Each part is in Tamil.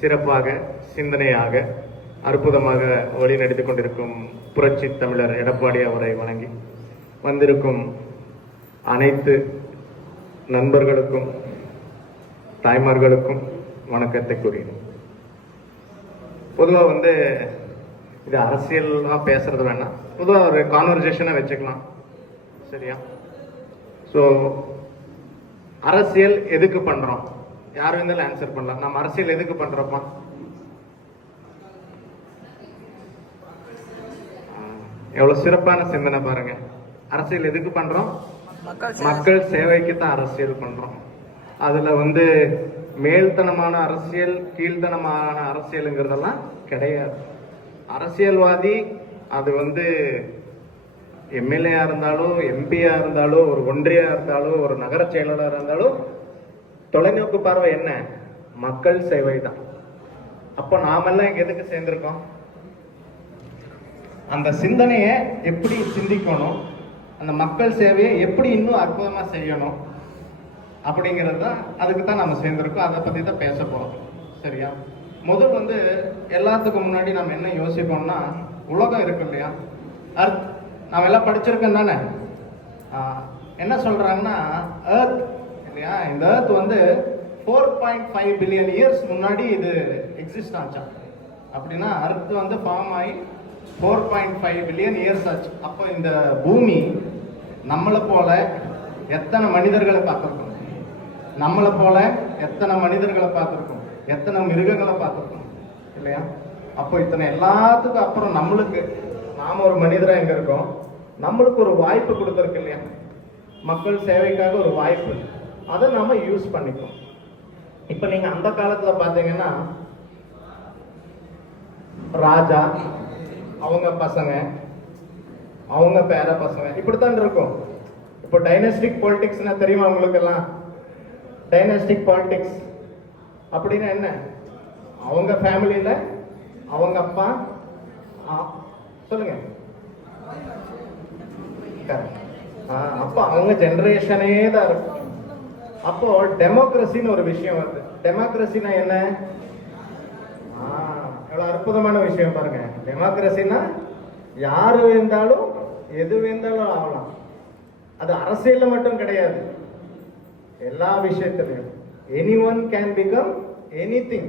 சிறப்பாக சிந்தனையாக அற்புதமாக வழிநடத்தி கொண்டிருக்கும் புரட்சி தமிழர் எடப்பாடி அவரை வணங்கி வந்திருக்கும் அனைத்து நண்பர்களுக்கும் தாய்மார்களுக்கும் வணக்கத்தை கூறினேன். பொதுவாக இது அரசியல்லாம் பேசுறது வேணாம், பொதுவாக ஒரு கான்வர்சேஷனை வச்சுக்கலாம், சரியா? ஸோ அரசியல் எதுக்கு பண்றோம்? யார் இருந்தாலும் ஆன்சர் பண்ணலாம். நம்ம அரசியல் எதுக்கு பண்றோமா? எவ்வளவு சிறப்பான சிந்தனை பாருங்க. அரசியல் எதுக்கு பண்றோம்? மக்கள் சேவைக்கு தான் அரசியல் பண்றோம். அதுல மேல்தனமான அரசியல் கீழ்த்தனமான அரசியலுங்கிறதெல்லாம் கிடையாது. அரசியல்வாதி அது எம்எல்ஏ இருந்தாலும் எம்பியா இருந்தாலும் ஒரு ஒன்றியா இருந்தாலும் ஒரு நகர செயலாளராக இருந்தாலும் தொலைநோக்கு பார்வை என்ன? மக்கள் சேவை தான். அப்ப நாமெல்லாம் இங்க எதுக்கு சேர்ந்திருக்கோம்? அந்த சிந்தனையை எப்படி சிந்திக்கணும், அந்த மக்கள் சேவையை எப்படி இன்னும் அற்புதமா செய்யணும் அப்படிங்கிறது தான். அதுக்கு தான் நம்ம சேர்ந்திருக்கோம். அதை பத்தி தான் பேச போறோம், சரியா? முதல் எல்லாத்துக்கும் முன்னாடி நம்ம என்ன யோசிப்போம்னா, உலகம் இருக்கு இல்லையா, அர்த். நாம எல்லாம் படிச்சிருக்கோம் தானே? என்ன சொல்றாங்கன்னா எர்த் இல்லையா, இந்த எர்த் 4.5 பில்லியன் இயர்ஸ் முன்னாடி இது எக்ஸிஸ்ட் ஆச்சா. அப்படின்னா அர்த் ஃபார்ம் ஆகி 4.5 பில்லியன் இயர்ஸ் ஆச்சு. அப்போ இந்த பூமி நம்மளை போல எத்தனை மனிதர்களை பார்த்துருக்கோம், நம்மளை போல எத்தனை மனிதர்களை பார்த்துருக்கோம், எத்தனை மிருகங்களை பார்த்துருக்கோம் இல்லையா? அப்போ இத்தனை எல்லாத்துக்கும் அப்புறம் நம்மளுக்கு, நாம ஒரு மனிதரா எங்க இருக்கோம், நம்மளுக்கு ஒரு வாய்ப்பு கொடுத்துருக்கு இல்லையா? மக்கள் சேவைக்காக ஒரு வாய்ப்பு, அதை நாம யூஸ் பண்ணிப்போம். இப்ப நீங்க அந்த காலத்துல பாத்தீங்கன்னா ராஜா, அவங்க பசங்க, அவங்க பேர பசங்க, இப்படித்தான் இருக்கும். இப்போ டைனஸ்டிக் பாலிடிக்ஸ்னா தெரியுமா உங்களுக்கு எல்லாம்? டைனஸ்டிக் பாலிடிக்ஸ் அப்படின்னா என்ன? அவங்க ஃபேமிலியில அவங்க அப்பா, சொல்லுங்க, அப்ப அவங்க ஜெனரேஷனே தான் இருக்கும். அப்போ டெமோக்ரஸின்னு ஒரு விஷயம் வருது. டெமோக்ரஸினா என்ன? எவ்வளவு அற்புதமான விஷயம் பாருங்க. டெமோக்ரஸினா யாரு வேண்டாலும் எது வேண்டாலும் ஆகலாம். அது அரசியல்ல மட்டும் கிடையாது, எல்லா விஷயத்திலையும். anyone can become anything,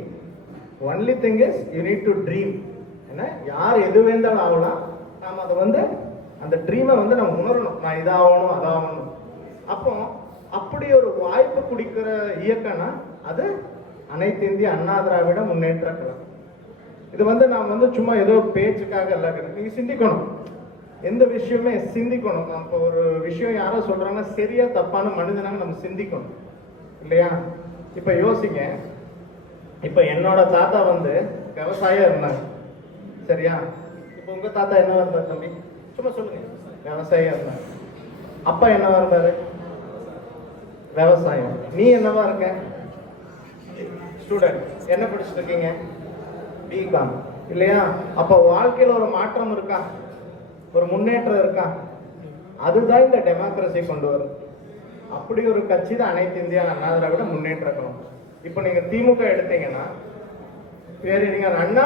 only thing is you need to dream. என்ன, யார் எது வேண்டாலும் ஆகலாம். நாம அதை அந்த ட்ரீமை நம்ம உணரணும், நான் இதாகணும் அதாகணும். அப்போ அப்படி ஒரு வாய்ப்பு குடிக்கிற இயக்கம்னா அது அனைத்து இந்திய அண்ணா திராவிட முன்னேற்ற கழகம். இது நாம் சும்மா ஏதோ பேச்சுக்காக இல்லை, நீங்க சிந்திக்கணும். எந்த விஷயமே சிந்திக்கணும். இப்போ ஒரு விஷயம் யாரோ சொல்றாங்கன்னா சரியா தப்பான மனிதனாக நம்ம சிந்திக்கணும் இல்லையா? இப்ப யோசிங்க, இப்ப என்னோட தாத்தா விவசாயம் இருந்தாங்க, சரியா? இப்ப உங்க தாத்தா என்னவா இருந்தார் தம்பி? சும்மா சொல்லுங்க. விவசாயம் இருந்தாங்க. அப்பா என்னவா இருந்தாரு? விவசாயம். நீ என்னவா இருக்க? ஸ்டூடெண்ட். என்ன படிச்சுட்டு இருக்கீங்க? பிகாம் இல்லையா? அப்ப வாழ்க்கையில ஒரு மாற்றம் இருக்கா, ஒரு முன்னேற்றம் இருக்கா? அதுதான் இந்த டெமோக்ரஸி கொண்டு வரும். அப்படி ஒரு கட்சி தான் அனைத்து இந்திய அண்ணா திராவிட முன்னேற்ற கழகம். இப்ப நீங்க திமுக எடுத்தீங்கன்னா பேரறிஞர் அண்ணா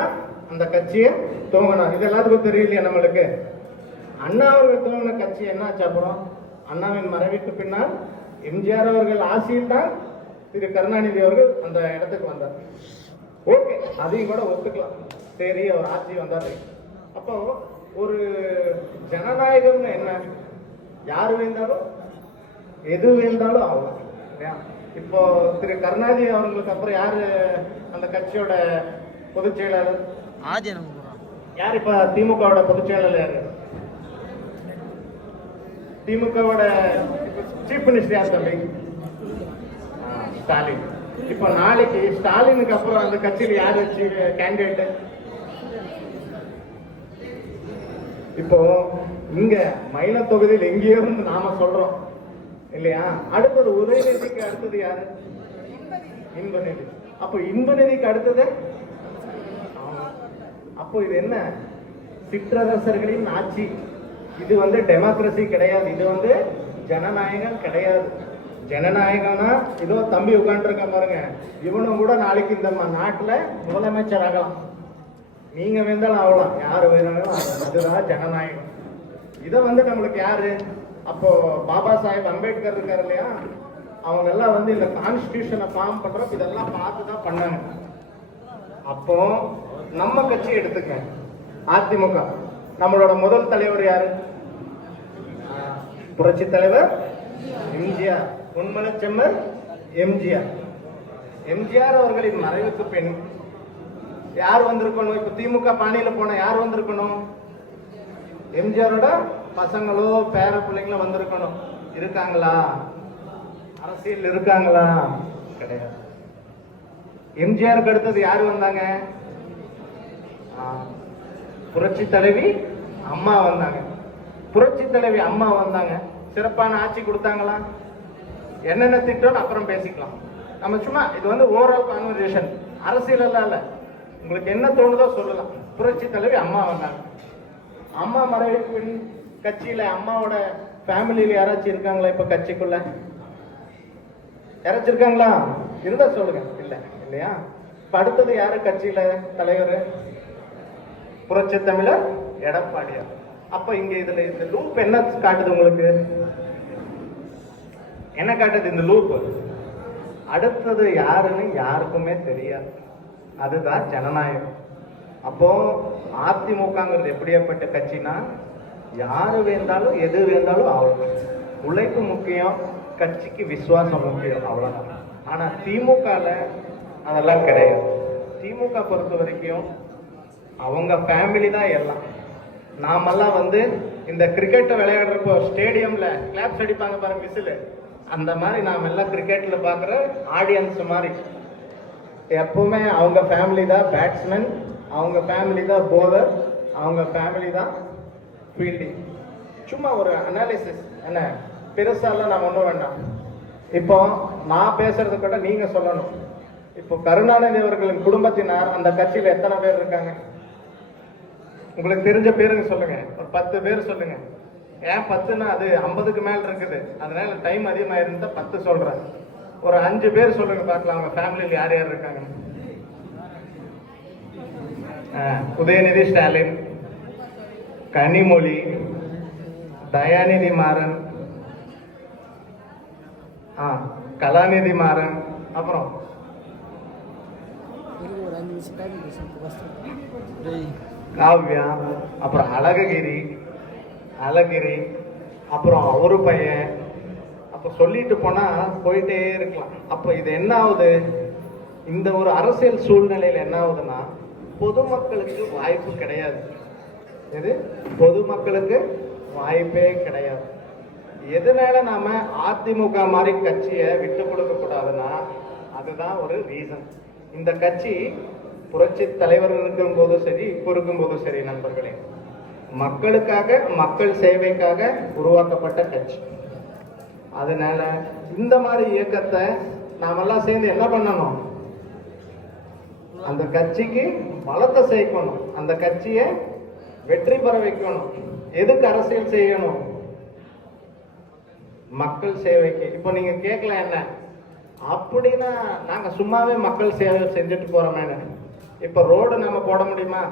அந்த கட்சியை துவங்கினார். இது எல்லாத்துக்கும் தெரியலையா நம்மளுக்கு? அண்ணா அவர்கள் துவங்கின கட்சி என்ன ஆச்சு? அப்புறம் அண்ணாவின் மறைவுக்கு பின்னால் எம்ஜிஆர் அவர்கள் ஆட்சியில் தான் திரு கருணாநிதி அவர்கள் அந்த இடத்துக்கு வந்தார். ஓகே, அதையும் கூட ஒத்துக்கலாம், சரி அவர் ஆட்சி வந்தார். அப்போ ஒரு ஜனநாயகம்னு என்ன? யாரு வேண்டாலும் எது வேண்டாலும் ஆகலாம். இப்போ திரு கருணாநிதி அவர்களுக்கு அப்புறம் யாரு அந்த கட்சியோட பொதுச் செயலாளர்? யார் இப்ப திமுகவோட பொதுச் செயலாளர்? யாரு திமுகவோட சீஃப் மினிஸ்டர்? யார் தம்பி? ஸ்டாலின். இப்ப நாளைக்கு ஸ்டாலினுக்கு அப்புறம் அந்த கட்சியில் யார் வச்சு கேண்டிடேட்? இப்போ இங்க மயில தொகுதியில் எங்கேயோ நாம சொல்றோம் இல்லையா? அடுத்தது உதயநிதிக்கு அடுத்தது யாரு? இன்பநிதி. அப்போ இன்பநிதிக்கு அடுத்தது? அப்போ இது என்ன? சிற்றரசர்களின் ஆட்சி. இது டெமோக்ரஸி கிடையாது, இது ஜனநாயகம் கிடையாது. ஜனநாயகம்னா இதோ தம்பி உட்காந்துருக்க பாருங்க, இவனும் கூட நாளைக்கு இந்த நாட்டுல முதலமைச்சர் ஆகலாம். நீங்க வேந்தாலும் ஆகலாம், யாரு வேணாலும். அதுதான் ஜனநாயகம். இதை நம்மளுக்கு யாரு, அப்போ பாபா சாஹேப் அம்பேத்கர் இருக்காரு இல்லையா, அவங்க எல்லாம் இந்த கான்ஸ்டிடியூஷனை ஃபார்ம் பண்றப்ப இதெல்லாம் பார்த்துதான் பண்ணாங்க. அப்போ நம்ம கட்சி எடுத்துக்க, அதிமுக, நம்மளோட முதல் தலைவர் யாரு? புரட்சி தலைவர் எம்ஜிஆர், உண்மலை செம்மர் எம்ஜிஆர். எம்ஜிஆர் அவர்களின் மறைவுக்கு பின் யார் வந்திருக்கணும்? இப்ப திமுக பாணியில போன யார் வந்திருக்கணும்? எம்ஜிஆரோட பசங்களோ பேர பிள்ளைங்களோ வந்திருக்கணும். இருக்காங்களா? அரசியல் இருக்காங்களா? கிடையாது. எம்ஜிஆருக்கு அடுத்தது யாரு வந்தாங்க? புரட்சி தலைவி அம்மா வந்தாங்க. புரட்சி தலைவி அம்மா வந்தாங்க, சிறப்பான ஆட்சி கொடுத்தாங்களா? என்னென்ன திட்டம் அப்புறம் பேசிக்கலாம். நம்ம சும்மா இது ஓவரால் கான்வர்சேஷன், அரசியல் எல்லாம் இல்ல. உங்களுக்கு என்ன தோணுதோ சொல்லலாம். புரட்சி தலைவி அம்மா வந்தாங்க. அம்மா மறைவுக்கு கட்சியில அம்மாவோட ஃபேமிலியில யாராச்சும் இருக்காங்களா? இப்ப கட்சிக்குள்ள யாராச்சும் இருக்காங்களா? இருந்தா சொல்லுங்க. இல்ல இல்லையா? இப்ப அடுத்தது யாரு கட்சியில தலைவர்? புரட்சி தமிழர் எடப்பாடியார். அப்ப இங்க இதுல இந்த லூப் என்ன காட்டுது உங்களுக்கு? என்ன காட்டுது இந்த லூப்? அடுத்தது யாருன்னு யாருக்குமே தெரியாது. அதுதான் ஜனநாயகம். அப்போ அதிமுகங்கிறது எப்படியாப்பட்ட கட்சினா, யாரு வேண்டாலும் எது வேண்டாலும் அவ்வளவு. உழைப்பு முக்கியம், கட்சிக்கு விசுவாசம் முக்கியம், அவ்வளவுதான். ஆனா திமுகல அதெல்லாம் கிடையாது. திமுக பொறுத்த வரைக்கும் அவங்க ஃபேமிலி தான் எல்லாம். நாமெல்லாம் இந்த கிரிக்கெட்டை விளையாடுறப்போ ஸ்டேடியம்ல கிளாப்ஸ் அடிப்பாங்க பாருங்க, விசில், அந்த மாதிரி நாம எல்லாம் கிரிக்கெட்ல பாக்குற ஆடியன்ஸ் மாதிரி. எப்பவுமே அவங்க ஃபேமிலி தான் பேட்ஸ்மேன், அவங்க ஃபேமிலி தான் போலர், அவங்க ஃபேமிலி தான் ஃபீல்டிங். சும்மா ஒரு அனாலிசிஸ், என்ன பெருசாலாம் நான் ஒன்றும் வேண்டாம். இப்போ நான் பேசுறதை கூட நீங்க சொல்லணும். இப்போ கருணாநிதி அவர்களின் குடும்பத்தினர் அந்த கட்சியில எத்தனை பேர் இருக்காங்க? உங்களுக்கு தெரிஞ்ச பேருங்க சொல்லுங்க. ஒரு 10 பேர் சொல்லுங்க. ஏன் 10ன்னா அது 50க்கு மேல இருக்குது, அதனால டைம் அதிகமாக இருந்தா 10 சொல்றேன். ஒரு 5 பேர் சொல்லுங்க பார்க்கலாம், அவங்க ஃபேமிலியில் யார் யார் இருக்காங்க. உதயநிதி ஸ்டாலின், கனிமொழி, தயாநிதி மாறன், கலாநிதி மாறன், அப்புறம் காவ்யா, அப்புறம் அழகிரி, அப்புறம் அவரு பையன், அப்ப சொல்லிட்டு போனா போயிட்டே இருக்கலாம். அப்ப இது என்ன ஆகுது? இந்த ஒரு அரசியல் சூழ்நிலையில என்ன ஆகுதுன்னா, பொதுமக்களுக்கு வாய்ப்பு கிடையாது. இது பொதுமக்களுக்கு வாய்ப்பே கிடையாது. எதனால நாம அதிமுக மாதிரி கட்சியை விட்டு கொடுக்க கூடாதுன்னா, அதுதான் ஒரு ரீசன். இந்த கட்சி புரட்சி தலைவர் இருக்கும் போதும் சரி, இப்போ இருக்கும் போதும் சரி நண்பர்களே, மக்களுக்காக, மக்கள் சேவைக்காக உருவாக்கப்பட்ட கட்சி. அதனால இந்த மாதிரி இயக்கத்தை நாமெல்லாம் சேர்ந்து என்ன பண்ணணும்? அந்த கட்சிக்கு பலத்தை சேர்க்கணும், அந்த கட்சியை வெற்றி பெற வைக்கணும். எதுக்கு அரசியல் செய்யணும்? மக்கள் சேவைக்கு. இப்போ நீங்க கேட்கலாம், என்ன அப்படின்னா நாங்க சும்மாவே மக்கள் சேவை செஞ்சுட்டு போறோமே. இப்ப ரோடு நாம போட முடியுமா?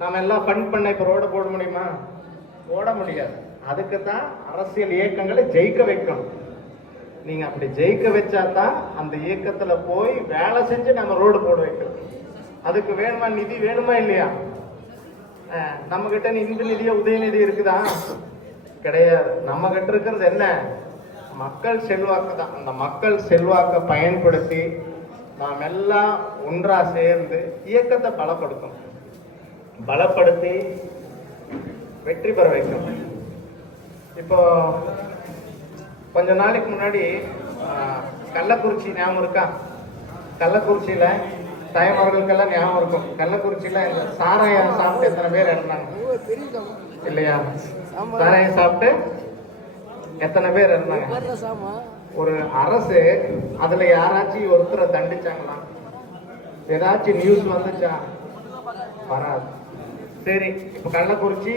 நாம எல்லாம் ஃபண்ட் பண்ண இப்ப ரோடு போட முடியுமா? போட முடியாது. அதுக்கு தான் அரசியல் இயக்கங்களை ஜெயிக்க வைக்கணும். நீங்க அப்படி ஜெயிக்க வச்சாதான் அந்த இயக்கத்துல போய் வேலை செஞ்சு நம்ம ரோடு போட வைக்கிறோம். அதுக்கு வேணுமா நிதி? வேணுமா இல்லையா? நம்ம கிட்ட இந்த நிதியோ உதயநிதி இருக்குதா? கிடையாது. நம்ம கிட்ட இருக்கிறது என்ன? மக்கள் செல்வாக்கு தான். அந்த மக்கள் செல்வாக்கை பயன்படுத்தி நாம் எல்லாம் ஒன்றா சேர்ந்து இயக்கத்தை பலப்படுத்தி வெற்றி பெற வைக்கணும். இப்போ கொஞ்ச நாளைக்கு முன்னாடி கள்ளக்குறிச்சி ஞாபகம் இருக்கா? கள்ளக்குறிச்சியில டைம் அவர்களுக்கெல்லாம் ஞாபகம் இருக்கும். கள்ளக்குறிச்சியில இந்த சாராயம் சாப்பிட்டு எத்தனை பேர் இறந்தாங்க இல்லையா? சாராயம் சாப்பிட்டு எத்தனை பேர் இருந்தாங்க? ஒரு அரசு அதுல யாராச்சும் ஒருத்தரை தண்டிச்சாங்களா? ஏதாச்சும் நியூஸ் வந்துச்சா? வராது. சரி, இப்ப கள்ளக்குறிச்சி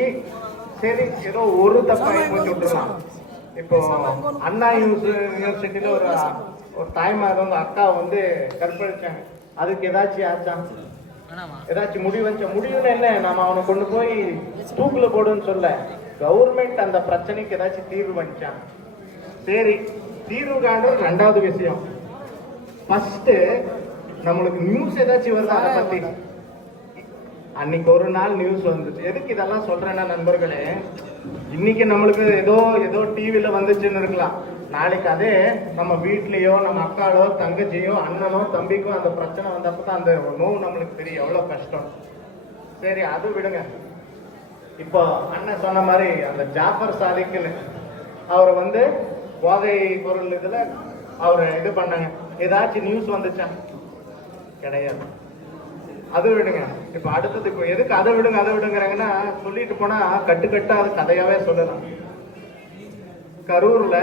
சரி ஏதோ ஒரு தப்பா போச்சு விட்டுலாம். இப்போ அண்ணா யூனிவர்சிட்டியில ஒரு ஒரு தாய்மார் வந்து அக்கா வந்து கற்பழிச்சாங்க. அதுக்கு ஏதாச்சும் ஆச்சா? ஏதாச்சும் முடிவு வந்துச்சா? முடிவுன்னு என்ன, நாம அவனை கொண்டு போய் தூக்குல போடுன்னு சொல்ல, கவர்மெண்ட் அந்த பிரச்சனைக்கு ஏதாச்சும் தீர்வு வந்துச்சான்? சரி, தீர்வு காண்றது ரெண்டாவது விஷயம். ஃபர்ஸ்ட் நம்மளுக்கு நியூஸ் ஏதாச்சும் வருதா அதை பத்தி? அன்னைக்கு ஒரு நாள் நியூஸ் வந்துச்சு. எதுக்கு இதெல்லாம் சொல்றேன்னா நண்பர்களே, இன்னைக்கு நம்மளுக்கு ஏதோ ஏதோ டிவில வந்துச்சுன்னு இருக்கலாம், நாளைக்கு அதே நம்ம வீட்லயோ நம்ம அக்காளோ தங்கச்சியோ அண்ணனோ தம்பிக்கோ அந்த பிரச்சனை வந்தப்பதான் அந்த நோவு நம்மளுக்கு தெரியும் எவ்வளவு கஷ்டம். சரி, அது விடுங்க. இப்போ அண்ணன் சொன்ன மாதிரி அந்த ஜாஃபர் சாதிக்குன்னு அவரை வந்து போதை பொருள் இதுல அவரை இது பண்ணாங்க. ஏதாச்சும் நியூஸ் வந்துச்சா? கிடையாது. அது விடுங்க. இப்ப அடுத்தது இப்போ எதுக்கு அதை விடுங்க அதை விடுங்கிறாங்கன்னா, சொல்லிட்டு போனா கட்டுக்கட்டா அது கதையாவே சொல்லலாம். கரூர்ல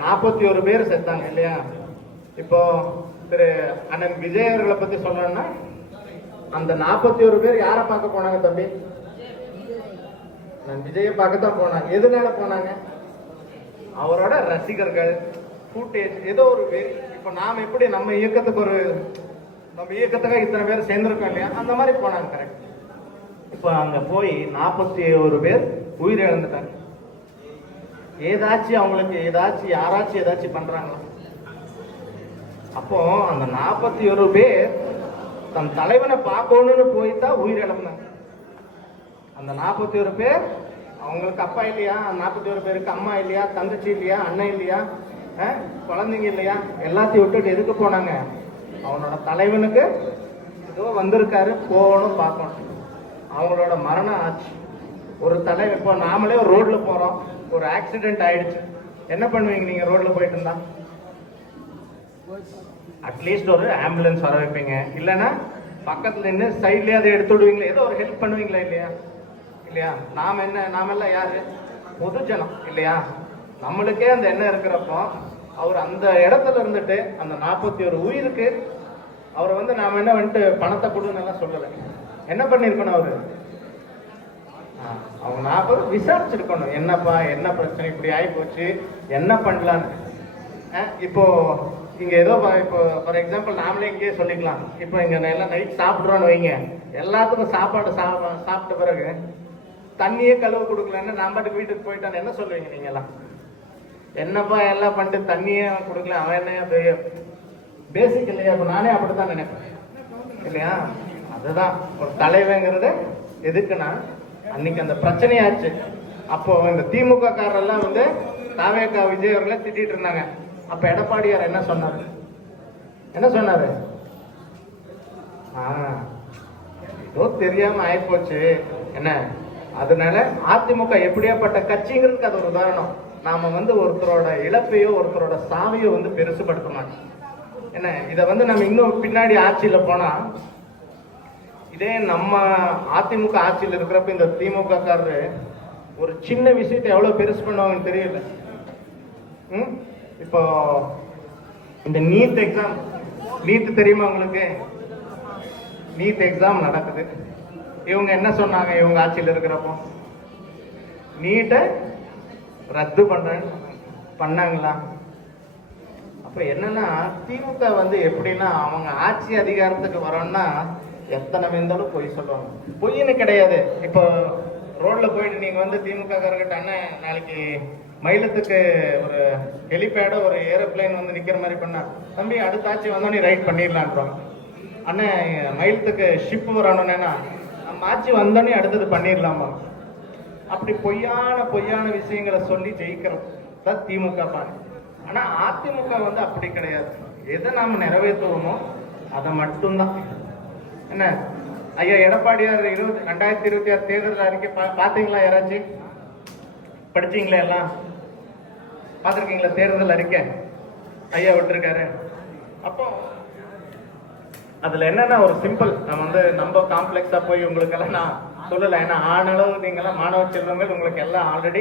41 பேர் செத்தாங்க இல்லையா? இப்போ திரு அண்ணன் விஜய் அவர்களை பத்தி சொல்லணும்னா, அந்த 41 பேர் யாரை பார்க்க போனாங்க தம்பி? விஜயை பார்க்கத்தான் போனாங்க. எதுனால போனாங்க? அவரோட ரசிகர்கள், ஃபுட்டேஜ், ஏதோ ஒரு இப்ப நாம எப்படி நம்ம இயக்கத்துக்கு ஒரு நம்ம இயக்கத்துக்காக இத்தனை பேர் சேர்ந்திருக்கோம் இல்லையா, அந்த மாதிரி போனாங்க. கரெக்ட். இப்ப அங்க போய் 41 பேர் உயிரிழந்துட்டாங்க. ஏதாச்சும் அவங்களுக்கு ஏதாச்சும் யாராச்சும் ஏதாச்சும் பண்றாங்களா? அப்போ அந்த 41 பேர் தன் தலைவனை பார்க்கணும்னு போய்தான் உயிரிழந்தாங்க. அந்த 41 பேர் அவங்களுக்கு அப்பா இல்லையா? 41 பேருக்கு அம்மா இல்லையா? தங்கச்சி இல்லையா? அண்ணன் இல்லையா? குழந்தைங்க இல்லையா? எல்லாத்தையும் விட்டுட்டு எதுக்கு போனாங்க? அவனோட தலைவனுக்கு ஏதோ வந்திருக்காரு, போகணும் பார்க்கணும். அவங்களோட மரணம் ஆச்சு. ஒரு தலைவன், இப்போ நாமளே ஒரு ரோட்ல போறோம், ஒரு ஆக்சிடென்ட் ஆயிடுச்சு, என்ன பண்ணுவீங்க நீங்க? ரோட்ல போயிட்டு இருந்தா அட்லீஸ்ட் ஒரு ஆம்புலன்ஸ் வர வைப்பீங்க, இல்லைன்னா பக்கத்துல நின்று சைட்லயே அதை எடுத்து விடுவீங்களா? ஏதோ ஒரு ஹெல்ப் பண்ணுவீங்களா? இல்லையா? இல்லையா? நாமெல்லாம் யாரு? பொதுஜனம் இல்லையா? நம்மளுக்கே அந்த எண்ணம் இருக்கிறப்போ அவர் அந்த இடத்துல இருந்துட்டு அந்த 41 உயிருக்கு அவர் வந்து நாம என்ன வந்துட்டு பணத்தை கொடுன்னு எல்லாம் சொல்லலை. என்ன பண்ணிருக்கணும்? அவரு அவங்க 40 விசாரிச்சிருக்கணும். என்னப்பா என்ன பிரச்சனை, இப்படி ஆகி போச்சு, என்ன பண்ணலான்னு. இப்போ இங்க ஏதோ இப்போ ஃபார் எக்ஸாம்பிள் நாமளே இங்கேயே சொல்லிக்கலாம். இப்போ இங்க எல்லாம் நைட் சாப்பிடுறோன்னு வைங்க, எல்லாத்துக்கும் சாப்பாடு சாப்பிட்ட பிறகு தண்ணியே கழுவு கொடுக்கலன்னு நான் பாட்டுக்கு வீட்டுக்கு போயிட்டான்னு என்ன சொல்லுவீங்க நீங்க எல்லாம்? என்னப்பா எல்லாம் பண்ணிட்டு தண்ணியே கொடுக்கல, அவன் என்ன பேசிக் இல்லையா? இப்ப நானே அப்படித்தான் நினைப்பேன் இல்லையா? அதுதான் ஒரு தலைவங்கிறது. எதுக்குன்னா அன்னைக்கு அந்த பிரச்சனையாச்சு. அப்போ இந்த திமுக காரெல்லாம் வந்து தாவேகா விஜய் அவர்களை திட்டிட்டு இருந்தாங்க. அப்ப எடப்பாடியார் என்ன சொன்னாரு? ஏதோ தெரியாம ஆயிப்போச்சு என்ன, அதனால அதிமுக எப்படியாப்பட்ட கட்சிங்கிறதுக்கு அது ஒரு உதாரணம். நாம வந்து ஒருத்தரோட இழப்பையோ ஒருத்தரோட சாவையோ வந்து பெருசுபடுத்தணும் என்ன. இதை வந்து நம்ம இன்னும் பின்னாடி ஆட்சியில போனா, இதே நம்ம அதிமுக ஆட்சியில் இருக்கிறப்ப இந்த திமுக காரரு ஒரு சின்ன விஷயத்தை எவ்வளவு பெருசு பண்ணுவாங்கன்னு தெரியல. இப்போ இந்த நீட் எக்ஸாம், நீட் தெரியுமா உங்களுக்கு? நீட் எக்ஸாம் நடக்குது. இவங்க என்ன சொன்னாங்க? இவங்க ஆட்சியில் இருக்கிறப்போ நீட்டை ரத்து பண்ணாங்களா? அப்ப என்னன்னா திமுக வந்து எப்படின்னா, அவங்க ஆட்சி அதிகாரத்துக்கு வரோம்னா எத்தனை இருந்தாலும் பொய் சொல்லுவாங்க. பொய்ன்னு கிடையாது. இப்போ ரோட்ல போயிட்டு நீங்க வந்து திமுக காரர்கிட்ட, அண்ணன் நாளைக்கு மயிலத்துக்கு ஒரு ஹெலிபேடோ ஒரு ஏரோப்ளைன் வந்து நிக்கிற மாதிரி பண்ணா, தம்பி அடுத்த ஆட்சி வந்தா நீ ரைட் பண்ணிடலான்றோம். அண்ணன் மயிலத்துக்கு ஷிப் வரணும்னா, நம்ம ஆட்சி வந்தோடனே அடுத்தது பண்ணிடலாமா? அப்படி பொய்யான விஷயங்களை சொல்லி ஜெயிக்கிறோம் தான் திமுக பாரு. ஆனா அதிமுக வந்து அப்படி கிடையாது. எதை நாம நிறைவேற்றுவோமோ அதை மட்டும்தான். என்ன ஐயா எடப்பாடியார் 2026 தேர்தல் அறிக்கை பாத்தீங்களா? யாராச்சும் படிச்சீங்களா? எல்லாம் பார்த்துருக்கீங்களா? தேர்தல் அறிக்கை ஐயா விட்டுருக்காரு. அப்போ அதுல என்னன்னா ஒரு சிம்பிள், நம்ம வந்து நம்ம காம்ப்ளெக்ஸா போய் உங்களுக்கு எல்லாம் நான் சொல்லலை. ஏன்னா ஆனளவு நீங்கெல்லாம் மாணவ செல்வங்கள், உங்களுக்கு எல்லாம் ஆல்ரெடி